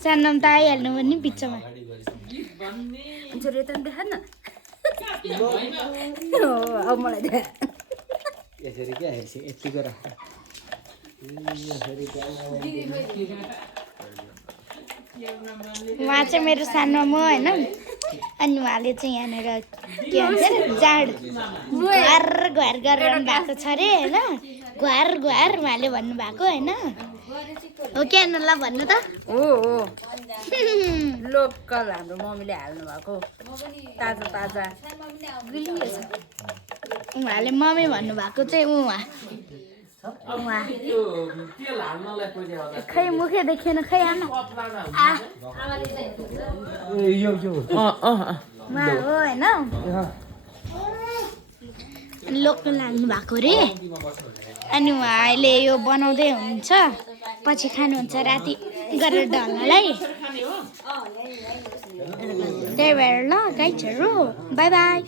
सानोमा त आइहाल्नु पनि बिचमा छोरी यता देखा न अब मलाई देखा यसरी क्या हेर्छ यतिको राख उहाँ चाहिँ मेरो सानो म होइन अनि उहाँले चाहिँ यहाँनिर के भन्छ जाँड घुहार घुहार गरिरहनु भएको छ अरे होइन घुहार घुहार उहाँले भन्नुभएको होइन हो क्या ल भन्नु त हो लोकल हाम्रो मम्मीले हाल्नु भएको ताजा ताजा गुलियो छ उहाँले मम्मी भन्नुभएको चाहिँ उहाँ खै मुखै देखेन खै आमा उहाँ हो होइन लोकल हाल्नु भएको रे अनि उहाँले यो बनाउँदै हुनुहुन्छ पछि खानुहुन्छ राति गरेर ढल्नलाई त्यही भएर ल गाइजहरू बाई बाई